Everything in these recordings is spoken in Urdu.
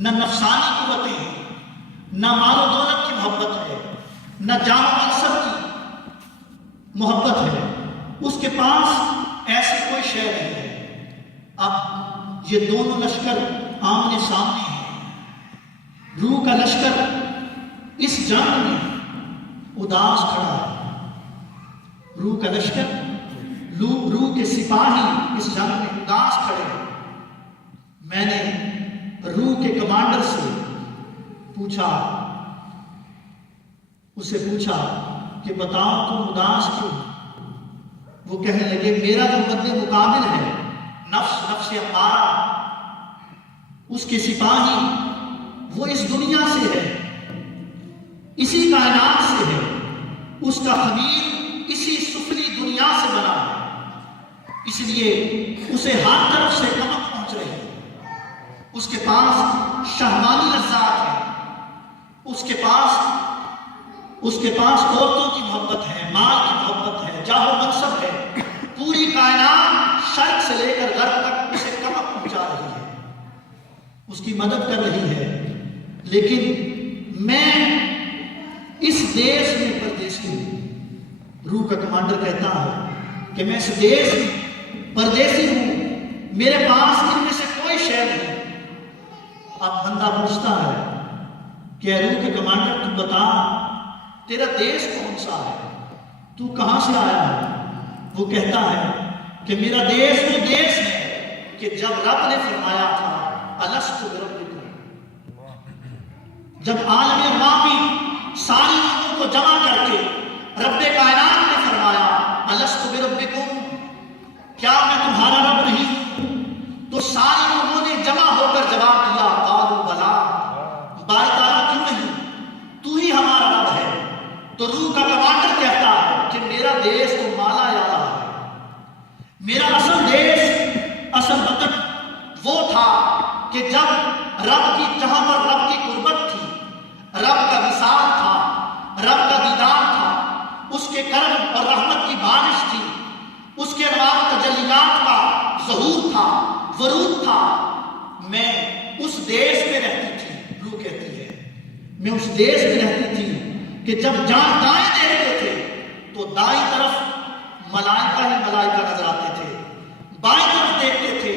نہ نفسانی قوتیں ہیں، نہ مال و دولت کی محبت ہے، نہ جان و منصب کی محبت ہے، اس کے پاس ایسی کوئی شے نہیں ہے۔ اب یہ دونوں لشکر آمنے سامنے ہیں، روح کا لشکر اس جنگ میں اداس کھڑا ہے، روح کا لشکر، روح کے سپاہی اس جنگ میں اداس کھڑے ہیں۔ میں نے روح کے کمانڈر سے پوچھا، اسے پوچھا کہ بتاؤ تم اداس کیوں؟ وہ کہنے لگے میرا جو مد مقابل ہے نفس امارہ، اس کے سپاہی وہ اس دنیا سے ہے، اسی کائنات سے ہے، اس کا خمیر اسی سفلی دنیا سے بنا ہے، اس لیے اسے ہر طرف سے کمک پہنچ رہی ہے۔ اس کے پاس شہوانی لذات ہے، اس کے پاس عورتوں کی محبت ہے، مال کی محبت ہے، جاہ و منصب ہے، پوری کائنات شرق سے لے کر غرب تک اسے کمک پہنچا رہی ہے، اس کی مدد کر رہی ہے۔ لیکن میں اس دیش میں پردیسی ہوں، روح کا کمانڈر کہتا ہے کہ میں اس دیش میں پردیسی ہوں، میرے پاس ان میں سے کوئی شے نہیں۔ اب بندہ پوچھتا ہے کہ روح کے کمانڈر تو بتا تیرا دیش کون سا ہے، تو کہاں سے آیا ہے؟ وہ کہتا ہے کہ میرا دیش وہ دیش ہے کہ جب رب نے فرمایا تھا الست بربکم، جب عالم ارواح میں ساری روحوں کو جمع کر کے رب کائنات نے فرمایا الست بربکم، کیا میں تمہارا رب نہیں ہوں؟ تو ساری روحوں نے جمع ہو کر جواب دیا قالوا بلا، بار تعالیٰ کیوں نہیں، تو ہی ہمارا رب ہے۔ تو روح کا کمانڈر کہتا ہے کہ میرا دیش تو مالا یالا ہے، میرا اصل دیش، اصل وطن وہ تھا کہ جب رب کی، جہاں پر رب کی قربت تھی، رب کا وصال تھا، رب کا دیدار تھا، اس کے کرم اور رحمت کی بارش تھی، اس کے انوار تجلیات کا ظہور تھا، ورود تھا، میں اس دیش میں رہتی تھی۔ روح کہتی ہے میں اس دیش میں رہتی تھی کہ جب جان دائیں دیکھتے تھے تو دائیں طرف ملائکہ ہی ملائکہ نظر آتے تھے، بائیں طرف دیکھتے تھے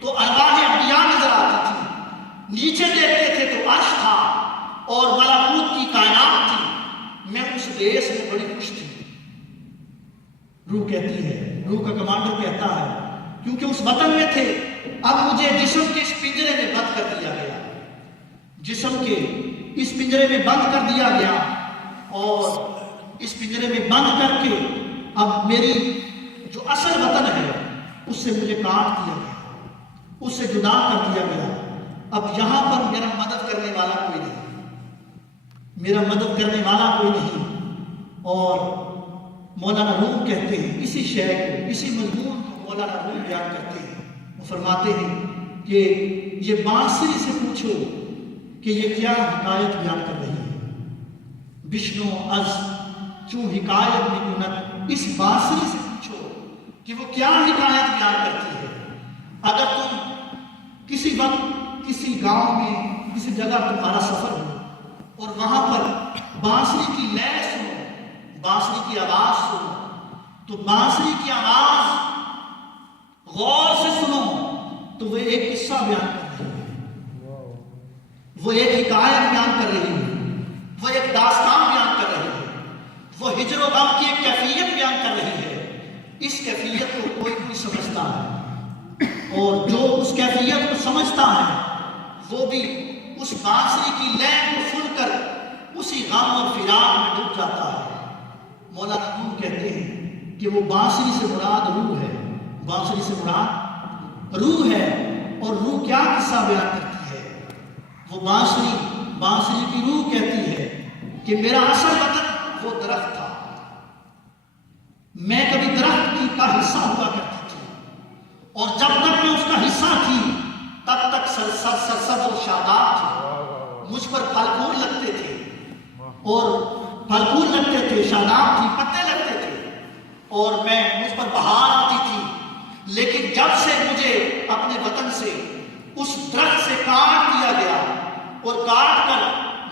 تو ارواح انبیاء نظر آتی تھی، نیچے دیکھتے تھے تو عرش تھا اور ملکوت کی کائنات تھی۔ میں اس دیش میں بڑی خوش تھی۔ روح کہتی ہے، روح کا کمانڈر کہتا ہے کیونکہ اس وطن میں تھے، اب مجھے جسم کے اس پنجرے میں بند کر دیا گیا، جسم کے اس پنجرے میں بند کر دیا گیا، اور اس پنجرے میں بند کر کے اب میری جو اصل وطن ہے اس سے مجھے کاٹ دیا گیا، اس سے جدا کر دیا گیا۔ اب یہاں پر میرا مدد کرنے والا کوئی نہیں، میرا مدد کرنے والا کوئی نہیں۔ اور مولانا روم کہتے ہیں اسی شے کو، اسی مضمون کو مولانا روم بیان کرتے ہیں، وہ فرماتے ہیں کہ یہ بانسری سے پوچھو کہ یہ کیا حکایت بیان کر رہی ہے، بشنو از چوں حکایت میں کنت، اس بانسری سے پوچھو کہ وہ کیا حکایت بیان کرتی ہے۔ اگر تم کسی وقت کسی گاؤں میں کسی جگہ تمہارا سفر ہو اور وہاں پر بانسری کی لے سنو، بانسری کی آواز سنو، تو بانسری کی آواز غور سے سنو تو وہ ایک قصہ بیان کر رہی ہے، وہ ایک حکایت بیان کر رہی ہے، وہ ایک داستان بیان کر رہی ہے، وہ ہجر و غم کی ایک کیفیت بیان کر رہی ہے۔ اس کیفیت کو کوئی نہیں سمجھتا ہے، اور جو اس کیفیت کو سمجھتا ہے وہ بھی اس بانسری کی لے کو سن کر اسی غم اور فراق میں ڈوب جاتا ہے۔ مولانا روم کہتے ہیں کہ وہ بانسری سے مراد روح ہے، بانسری سے مراد روح ہے، اور روح کیا قصہ بیان کرتی ہے؟ وہ بانسری کی روح کہتی ہے کہ میرا اصل وطن وہ درخت تھا، میں کبھی درخت کی کا حصہ ہوا کرتی تھی، اور جب تک میں اس کا حصہ تھی تب تک سرسبز و شاداب تھی، مجھ پر پھل پھول لگتے تھے، اور پھل پھول لگتے تھے، شاداب تھی، پتے لگتے تھے، اور مجھ پر بہار آتی تھی۔ لیکن جب سے مجھے اپنے وطن سے اس درخت سے کاٹ دیا گیا، اور کاٹ کر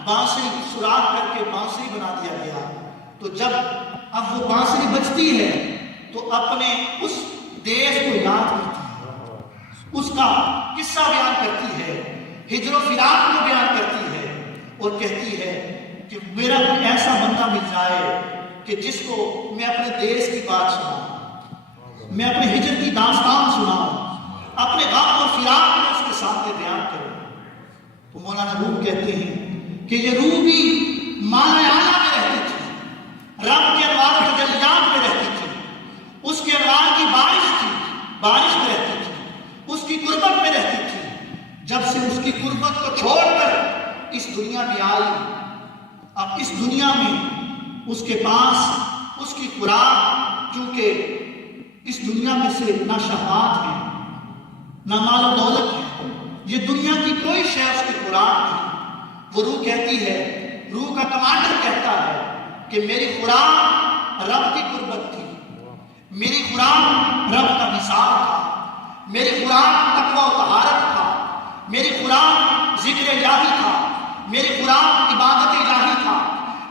بانسری سوراخ کر کے بانسری بنا دیا گیا. تو جب اب وہ بانسری بجتی ہے تو اپنے اس دیش کو یاد کرتی ہے, اس کا قصہ بیان کرتی ہے, ہجر و فراق کو بیان کرتی ہے اور کہتی ہے کہ میرا کوئی ایسا بندہ مل جائے کہ جس کو میں اپنے دیش کی بات سناؤں, میں اپنے ہجر کی داستان سناؤں, اپنے غم اور فراق کو اس کے سامنے بیان کروں. تو مولانا روم کہتے ہیں کہ یہ روح بھی معنی اعلیٰ میں رہتی تھی, رب کے انوار و تجلیات میں رہتی تھی, اس کے انوار کی بارش تھی, بارش میں رہتی تھی, اس کی قربت میں رہتی تھی. جب سے اس کی قربت کو چھوڑ کر اس دنیا میں آئی, اب اس دنیا میں اس کے پاس اس کی خوراک, کیونکہ اس دنیا میں سے نہ شہوات ہے نہ مال و دولت ہے, یہ دنیا کی کوئی شے اس کی خوراک نہیں. وہ روح کہتی ہے, روح کا کمانڈر کہتا ہے کہ میری خوراک رب کی قربت تھی, میری خوراک رب کا وصال تھا, میری خوراک تقوی و طہارت تھا, میری خوراک ذکر الہی تھا, میری خوراک عبادت الہی تھا,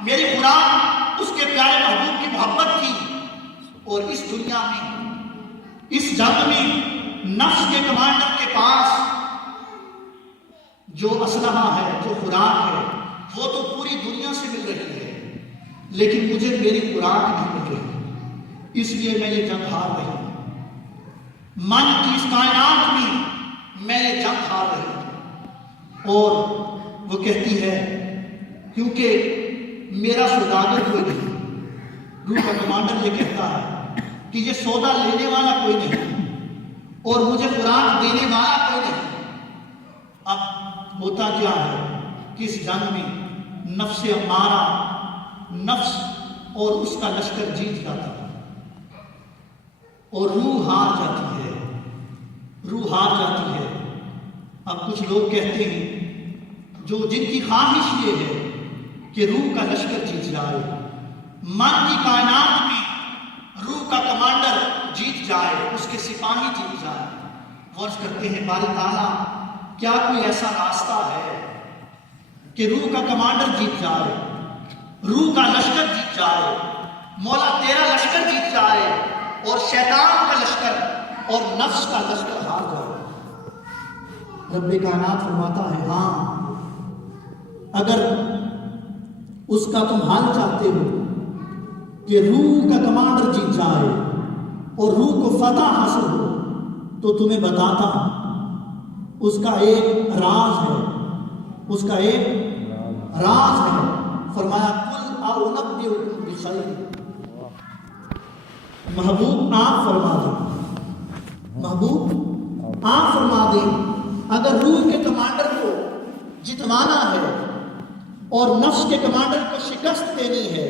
میری خوراک اس کے پیارے محبوب کی محبت تھی. اور اس دنیا میں, اس جنگ میں نفس کے کمانڈر کے پاس جو اسلحہ ہے, جو خوراک ہے, وہ تو پوری دنیا سے مل رہی ہے, لیکن مجھے میری خوراک نہیں مل رہی, اس لیے میں یہ جنگ ہار رہی ہوں. من کی اس کائنات میں یہ جنگ ہار رہی ہوں. اور وہ کہتی ہے کیونکہ میرا سوداگر کوئی نہیں. روح کا کمانڈر یہ کہتا ہے کہ یہ سودا لینے والا کوئی نہیں اور مجھے خوراک دینے والا کوئی نہیں. اب ہوتا کیا ہے کہ اس جنگ میں نفس امارہ, نفس اور اس کا لشکر جیت جاتا ہے اور روح ہار جاتی ہے, روح ہار جاتی ہے. اب کچھ لوگ کہتے ہیں جو جن کی خواہش یہ ہے کہ روح کا لشکر جیت جائے, من کی کائنات میں روح کا کمانڈر جیت جائے, اس کے سپاہی جیت جائے. غور کرتے ہیں باری تعالیٰ کیا کوئی ایسا راستہ ہے کہ روح کا کمانڈر جیت جائے, روح کا لشکر جیت جائے, مولا تیرا لشکر جیت جائے اور شیطان کا لشکر اور نفس کا لشکر ہار جائے؟ رب کائنات فرماتا ہے ہاں, اگر اس کا تم حال چاہتے ہو کہ روح کا کمانڈر جیت جائے اور روح کو فتح حاصل ہو تو تمہیں بتاتا ہوں اس کا ایک راز ہے, اس کا ایک راز ہے. فرمایا قل اعنبئکم بخیر, محبوب آپ فرما دیں, محبوب آپ فرما دیں اگر روح کے کمانڈر کو جتوانا ہے اور نفس کے کمانڈر کو شکست دینی ہے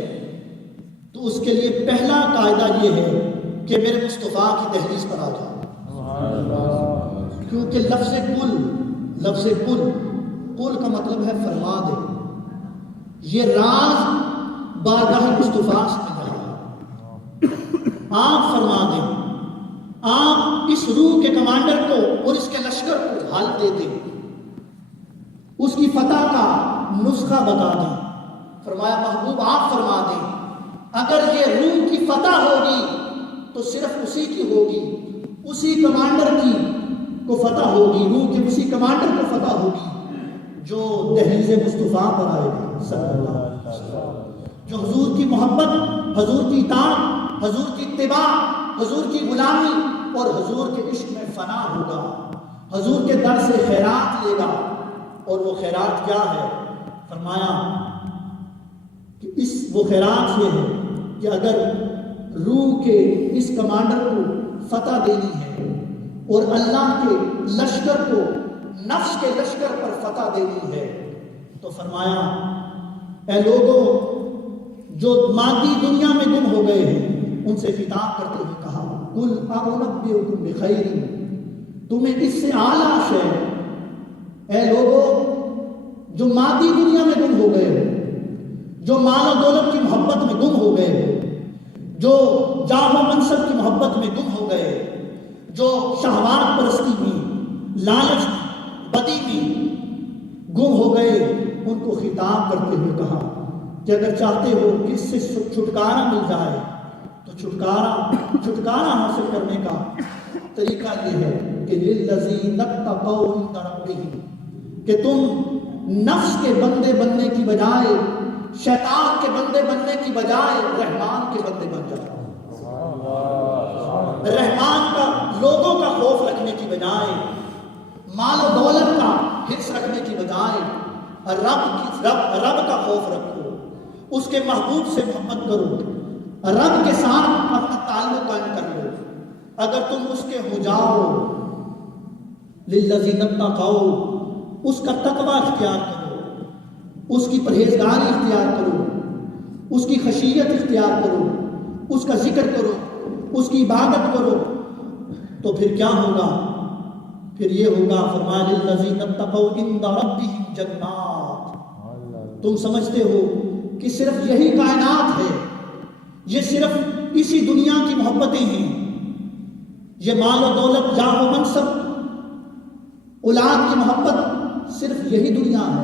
تو اس کے لیے پہلا قاعدہ یہ ہے کہ میرے مصطفیٰ کی دہلیز پر آ جاؤ. کیونکہ لفظ قل کا مطلب ہے فرما دے. یہ راز بارگاہ مصطفیٰ سے مل رہا ہے. آپ فرما دیں, آپ اس روح کے کمانڈر کو اور اس کے لشکر کو حل دے دیں, اس کی فتح کا نسخہ بتا دیں. فرمایا محبوب آپ فرما دیں اگر یہ روح کی فتح ہوگی تو صرف اسی کی ہوگی, اسی کمانڈر کی کو فتح ہوگی, روح کے اسی کمانڈر کو فتح ہوگی جو دہلیز مصطفیٰ پر آئے گا صلی اللہ علیہ وسلم, جو حضور کی محبت, حضور کی اطاعت, حضور کی اتباع, حضور کی غلامی اور حضور کے عشق میں فنا ہوگا, حضور کے در سے خیرات لے گا. اور وہ خیرات کیا ہے؟ فرمایا کہ وہ خیرات یہ ہے کہ اگر روح کے اس کمانڈر کو فتح دینی ہے اور اللہ کے لشکر کو نفس کے لشکر پر فتح دینی ہے تو فرمایا اے لوگوں جو مادی دنیا میں گم ہو گئے ہیں ان سے خطاب کرتے ہوئے کہا قل اعنبئکم بخیر, تمہیں اس سے اعلیٰ شے, اے لوگوں جو مادی دنیا میں گم ہو گئے, جو مال و دولت کی محبت میں گم ہو گئے, جو جاہ و منصب کی محبت میں گم ہو گئے, جو شہوات پرستی میں, لالچ میں, بدی میں, گم ہو گئے ان کو خطاب کرتے ہوئے کہا کہ اگر چاہتے ہو کہ اس سے چھٹکارا مل جائے تو چھٹکارا حاصل کرنے کا طریقہ یہ ہے کہ للذین اتقوا عند ربہم، کہ تم نفس کے بندے بننے کی بجائے، شیطان کے بندے بننے کی بجائے رحمان کے بندے بن جاؤ۔ رحمان کا، لوگوں کا خوف رکھنے کی بجائے، مال و دولت کا حرص رکھنے کی بجائے رب کا خوف رکھو، اس کے محبوب سے محبت کرو، رب کے ساتھ اپنا تعلق قائم کر لو۔ اگر تم اس کے ہو جاؤ، للذین اتقوا، اس کا تقوی اختیار کرو، اس کی پرہیزگاری اختیار کرو، اس کی خشیت اختیار کرو، اس کا ذکر کرو، اس کی عبادت کرو، تو پھر کیا ہوگا؟ پھر یہ ہوگا، فرمایا للذین اتقوا عند ربہم جنات۔ تم سمجھتے ہو کہ صرف یہی کائنات ہے، یہ صرف اسی دنیا کی محبتیں ہیں، یہ مال و دولت، جاہ و منصب، اولاد کی محبت، صرف یہی دنیا ہے۔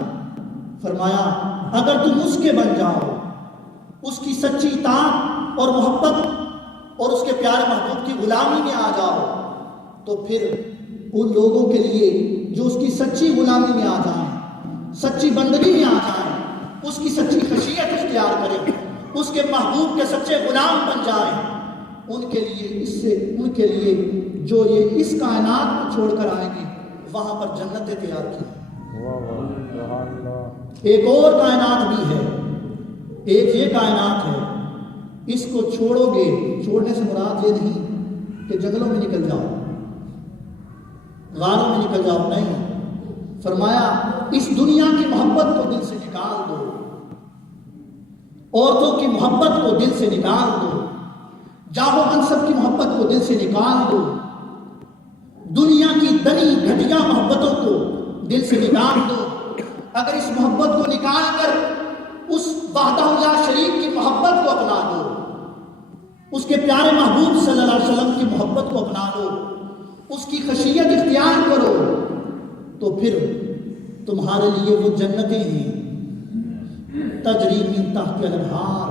فرمایا اگر تم اس کے بن جاؤ، اس کی سچی اطاعت اور محبت اور اس کے پیارے محبوب کی غلامی میں آ جاؤ، تو پھر ان لوگوں کے لیے جو اس کی سچی غلامی میں آ جائیں، سچی بندگی میں آ جائیں، اس کی سچی خشیت اختیار کریں، اس کے محبوب کے سچے غلام بن جائیں، ان کے لیے جو یہ اس کائنات کو چھوڑ کر آئیں گے، وہاں پر جنتیں تیار کی۔ ایک اور کائنات بھی ہے، ایک یہ کائنات ہے، اس کو چھوڑو گے، چھوڑنے سے مراد یہ نہیں کہ جنگلوں میں نکل جاؤ، غاروں میں نکل جاؤ، نہیں۔ فرمایا اس دنیا کی محبت کو دل سے نکال دو، عورتوں کی محبت کو دل سے نکال دو، جاہ و منصب کی محبت کو دل سے نکال دو، دنیا کی دنی گھٹیا محبتوں کو دل سے نکال دو۔ اگر اس محبت کو نکال کر اس وحدہ لا شریک کی محبت کو اپنا دو، اس کے پیارے محبوب صلی اللہ علیہ وسلم کی محبت کو اپنا لو، اس کی خشیت اختیار کرو، تو پھر تمہارے لیے وہ جنتیں ہیں، تجری من تحت الانہار،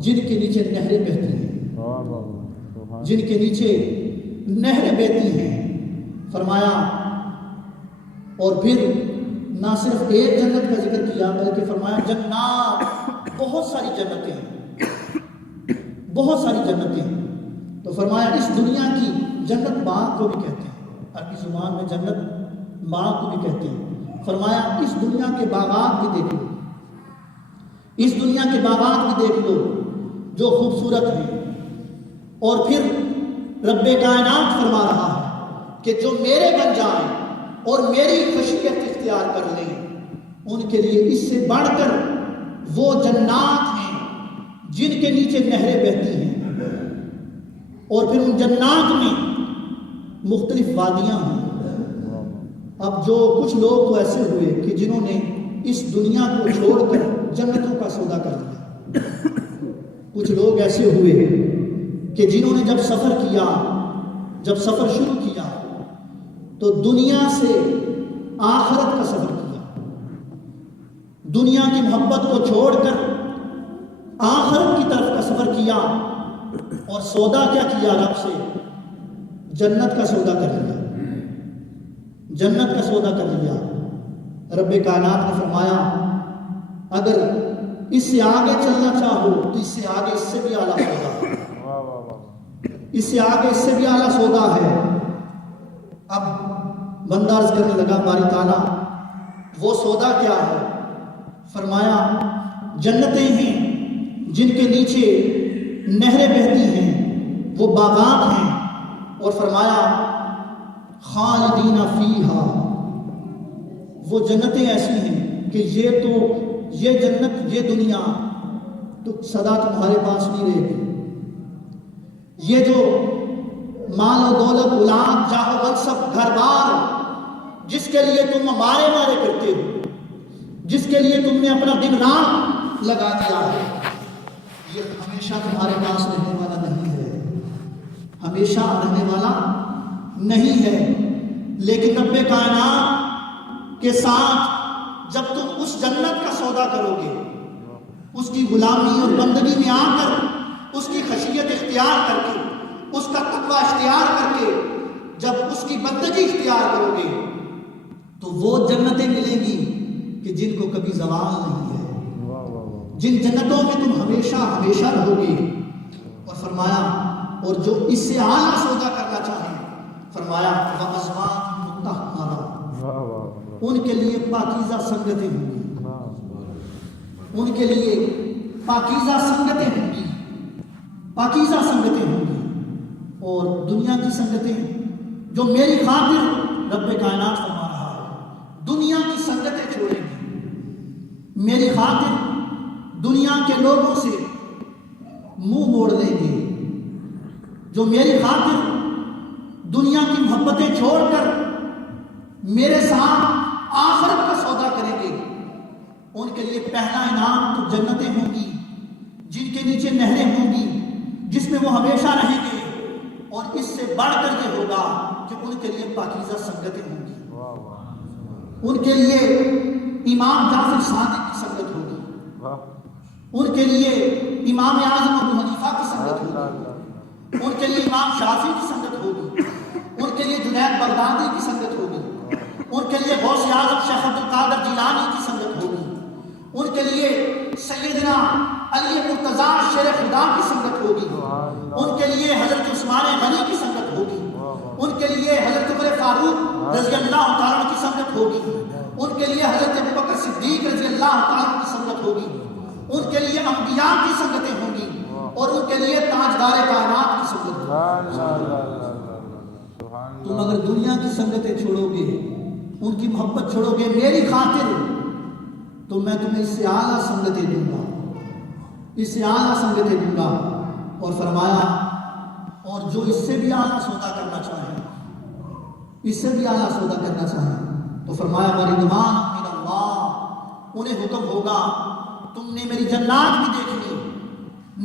جن کے نیچے نہریں بہتی ہیں، جن کے نیچے نہریں بہتی ہیں۔ فرمایا اور پھر نہ صرف ایک جنت کا ذکر کیا بلکہ فرمایا جنات، بہت ساری جنتیں ہیں، بہت ساری جنتیں ہیں۔ تو فرمایا اس دنیا کی جنت باغ کو بھی کہتے ہیں، عربی زبان میں جنت باغ کو بھی کہتے ہیں۔ فرمایا اس دنیا کے باغات بھی دیکھ لو، اس دنیا کے باغات بھی دیکھ لو جو خوبصورت ہیں، اور پھر رب کائنات فرما رہا ہے کہ جو میرے بن جائیں اور میری خشیت اختیار کر لیں، ان کے لیے اس سے بڑھ کر وہ جنات ہیں جن کے نیچے نہریں بہتی ہیں، اور پھر ان جنات میں مختلف وادیاں ہیں۔ اب جو کچھ لوگ تو ایسے ہوئے کہ جنہوں نے اس دنیا کو چھوڑ کر جنتوں کا سودا کر لیا، کچھ لوگ ایسے ہوئے کہ جنہوں نے جب سفر شروع کیا تو دنیا سے آخرت کا سفر کیا، دنیا کی محبت کو چھوڑ کر آخرت کی طرف کا سفر کیا، اور سودا کیا کیا؟ رب سے جنت کا سودا کر لیا، جنت کا سودا کر لیا۔ رب کائنات نے فرمایا اگر اس سے آگے چلنا چاہو تو اس سے آگے اس سے بھی اعلیٰ سودا ہے، اس سے آگے اس سے بھی اعلیٰ سودا ہے۔ اب بندہ عرض کرنے لگا باری تعالیٰ وہ سودا کیا ہے؟ فرمایا جنتیں ہیں جن کے نیچے نہریں بہتی ہیں، وہ باغات ہیں، اور فرمایا خالدین فیہا، وہ جنتیں ایسی ہیں کہ یہ جنت، یہ دنیا تو سدا تمہارے پاس نہیں رہے گی۔ یہ جو مال و دولت، اولاد، جاہ و منصب، گھر بار، جس کے لیے تم مارے کرتے ہو، جس کے لیے تم نے اپنا دن رات لگا دیا ہے، یہ ہمیشہ تمہارے پاس رہنے والا نہیں ہے، ہمیشہ رہنے والا نہیں ہے۔ لیکن رب کائنات کے ساتھ جب تم اس جنت کا سودا کرو گے، اس کی غلامی اور بندگی میں آ کر، اس کی خشیت اختیار کر کے، اس کا تقوی اختیار کر کے جب اس کی بندگی اختیار کرو گے تو وہ جنتیں ملیں گی کہ جن کو کبھی زوال نہیں ہے، جن جنتوں میں تم ہمیشہ ہمیشہ رہو گے۔ اور فرمایا اور جو اس سے اعلیٰ سودا کرنا چاہیں، فرمایا وَأَزْوَاجٌ مُطَہَّرَةٌ، ان کے لیے پاکیزہ سنگتیں ہوں گی، ان کے لیے پاکیزہ سنگتیں ہوں گی، پاکیزہ سنگتیں ہوں گی۔ اور دنیا کی سنگتیں جو میری خاطر رب کائنات فرما رہا ہے، دنیا کی سنگتیں چھوڑیں گے، میری خاطر دنیا کے لوگوں سے منہ موڑ لیں گے، جو میری خاطر دنیا کی محبتیں چھوڑ کر میرے ساتھ آخرت کا سودا کریں گے، ان کے لیے پہلا انعام تو جنتیں ہوں گی جن کے نیچے نہریں ہوں گی، جس میں وہ ہمیشہ رہیں گے۔ اور اس سے بڑھ کر یہ ہوگا کہ ان کے لیے پاکیزہ سنگتیں ہوں گی، ان کے لیے امام جعفر صادق کی سنگت ہوگی، ان کے لیے امام اعظم ابو حنیفہ کی سنگت ہوگی، ان کے لیے امام شافعی کی سنگت ہوگی، ان کے لیے جنید بغدادی کی سنگت ہوگی، ان کے لیے غوث اعظم شیخ عبد القادر جیلانی کی سنگت ہوگی، ان کے لیے سیدنا علی مرتضیٰ شیر خدا کی سنگت ہوگی، ان کے لیے حضرت عثمان غنی کی سنگت ہوگی، ان کے لیے حضرت عمر فاروق رضی اللہ تعالیٰ کی سنگت ہوگی، ان کے لیے حضرت ابوبکر صدیق رضی اللہ تعالیٰ کی سنگت ہوگی، ان کے لیے انبیاء کی سنگتیں ہوں گی، اور ان کے لیے تاجدار کائنات کی سنگت ہوگی۔ تم اگر دنیا کی سنگتیں چھوڑو گے، ان کی محبت چھوڑو گے میری خاطر، تو میں تمہیں اس سے اعلیٰ سنگتیں دوں گا، اس سے اعلیٰ سنگتیں دوں گا۔ اور فرمایا اور جو اس سے بھی اعلیٰ سودا کرنا چاہیں، اس سے بھی اعلیٰ سودا کرنا چاہیں، تو فرمایا وَرِضْوَانٌ مِّنَ اللَّهِ، انہیں حکم ہوگا تم نے میری جنات بھی دیکھ لی،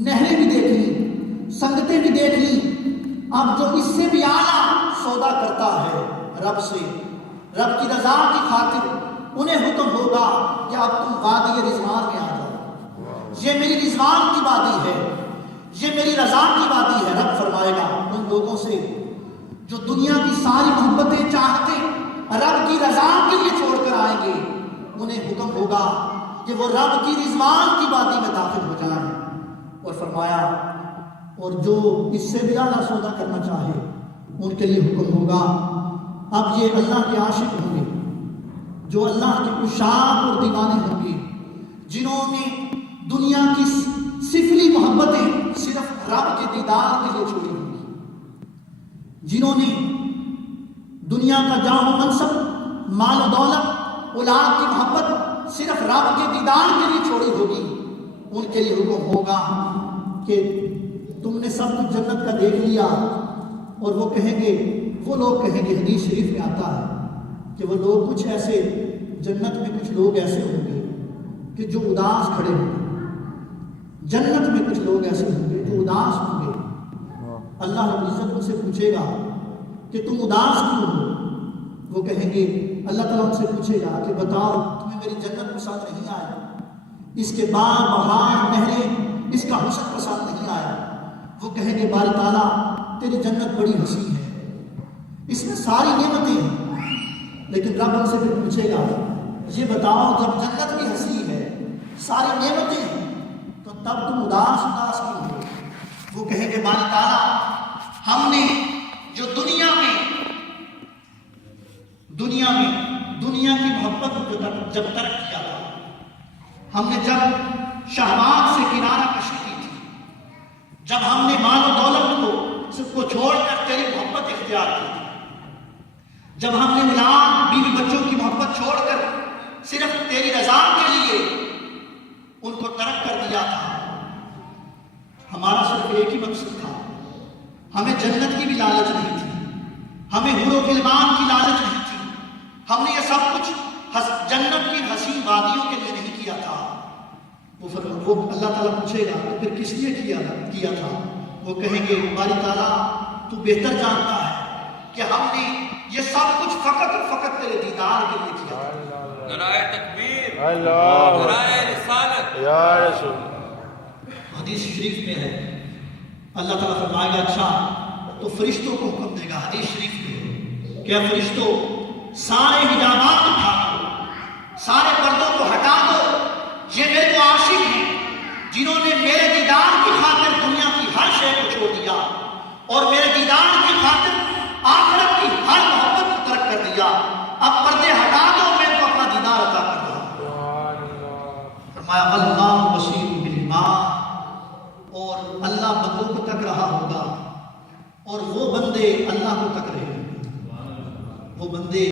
نہریں بھی دیکھ لی، سنگتیں بھی دیکھ لی، اب جو اس سے بھی اعلیٰ سودا کرتا ہے رب سے، رب کی رضا کی خاطر، انہیں حکم ہوگا کہ اب تم وادی رضوان میں آ جاؤ، یہ میری رضوان کی وادی ہے، یہ میری رضا کی وادی ہے۔ رب فرمائے گا ان لوگوں سے جو دنیا کی ساری محبتیں چاہتے رب کی رضا کے لیے چھوڑ کر آئیں گے، انہیں حکم ہوگا کہ وہ رب کی رضوان کی وادی میں داخل ہو جائیں۔ اور فرمایا اور جو اس سے بھی اعلیٰ سودا کرنا چاہے ان کے لیے حکم ہوگا، اب یہ اللہ کے عاشق ہوں گے، جو اللہ کے عشاق اور دیوانے ہوں گے، جنہوں نے دنیا کی سفلی محبتیں صرف رب کے دیدار کے لیے چھوڑی ہوں گی، جنہوں نے دنیا کا جاہ و منصب، مال و دولت، اولاد کی محبت صرف رب کے دیدار کے لیے چھوڑی ہوگی، ان کے لیے حکم ہوگا کہ تم نے سب کچھ جنت کا دیکھ لیا۔ اور وہ کہیں گے، وہ لوگ کہیں گے، حدیث شریف میں آتا ہے کہ وہ لوگ کچھ ایسے، جنت میں کچھ لوگ ایسے ہوں گے کہ جو اداس کھڑے ہوں گے، جنت میں کچھ لوگ ایسے ہوں گے جو اداس ہوں گے۔ اللہ رب العزت ان سے پوچھے گا کہ تم اداس کیوں ہو؟ وہ کہیں گے، اللہ تعالیٰ ان سے پوچھے گا کہ بتاؤ تمہیں میری جنت پسند نہیں آئی، اس کے بعد بہار نہریں، اس کا حسن پسند نہیں آیا؟ وہ کہیں گے باری تعالیٰ تیری جنت بڑی حسین ہے، اس میں ساری نعمتیں ہیں، لیکن رب ان سے پھر پوچھے گا یہ بتاؤ جب جنت بھی حسین ہے، ساری نعمتیں ہیں، تو تب تم اداس کیوں ہو؟ وہ کہیں گے باری تعالیٰ ہم نے جو دنیا میں دنیا کی محبت کو جب ترک کیا تھا، ہم نے جب شہوات سے کنارہ کشی کی تھی، جب ہم نے مال و دولت کو سب کو چھوڑ کر تیری محبت اختیار کی تھی، جب ہم نے اولاد بیوی بچوں کی محبت چھوڑ کر صرف تیری رضا کے لیے ان کو ترک کر دیا تھا، ہمارا صرف ایک ہی مقصد تھا، ہمیں جنت کی بھی لالچ نہیں تھی، ہمیں حور و غلمان کی لالچ نہیں تھی، ہم نے یہ سب کچھ جنت کی حسین وادیوں کے لیے نہیں کیا تھا۔ وہ اللہ تعالیٰ پوچھے گا کہ پھر کس لیے کیا تھا؟ وہ کہیں گے باری تعالیٰ تو بہتر جانتا ہے کہ ہم نے یہ سب کچھ فقط اور فقط تیرے دیدار کے لیے کیا تھا۔ نعرہ تکبیر۔ اللہ برائے رسالت یا رسول حدیث شریف میں ہے اللہ تعالیٰ فرمائے گا اچھا تو فرشتوں کو حکم دے گا حدیث شریف میں کہ فرشتوں سارے حجابات اٹھا دو، سارے پردوں کو ہٹا دو، یہ میرے کو عاشق ہیں جنہوں نے میرے دیدار کی خاطر دنیا کی ہر شے کو چھوڑ دیا اور میرے دیدار کی خاطر آخرت کی ہر محبت کو ترک کر دیا، اب پردے ہٹا دو، میں تو اپنا دیدار عطا کر رہا ہوں۔ فرمایا اللہ بصیر بالعباد، اور اللہ بندوں کو تک رہا ہوگا اور وہ بندے اللہ کو تک رہے ہوں گے، وہ بندے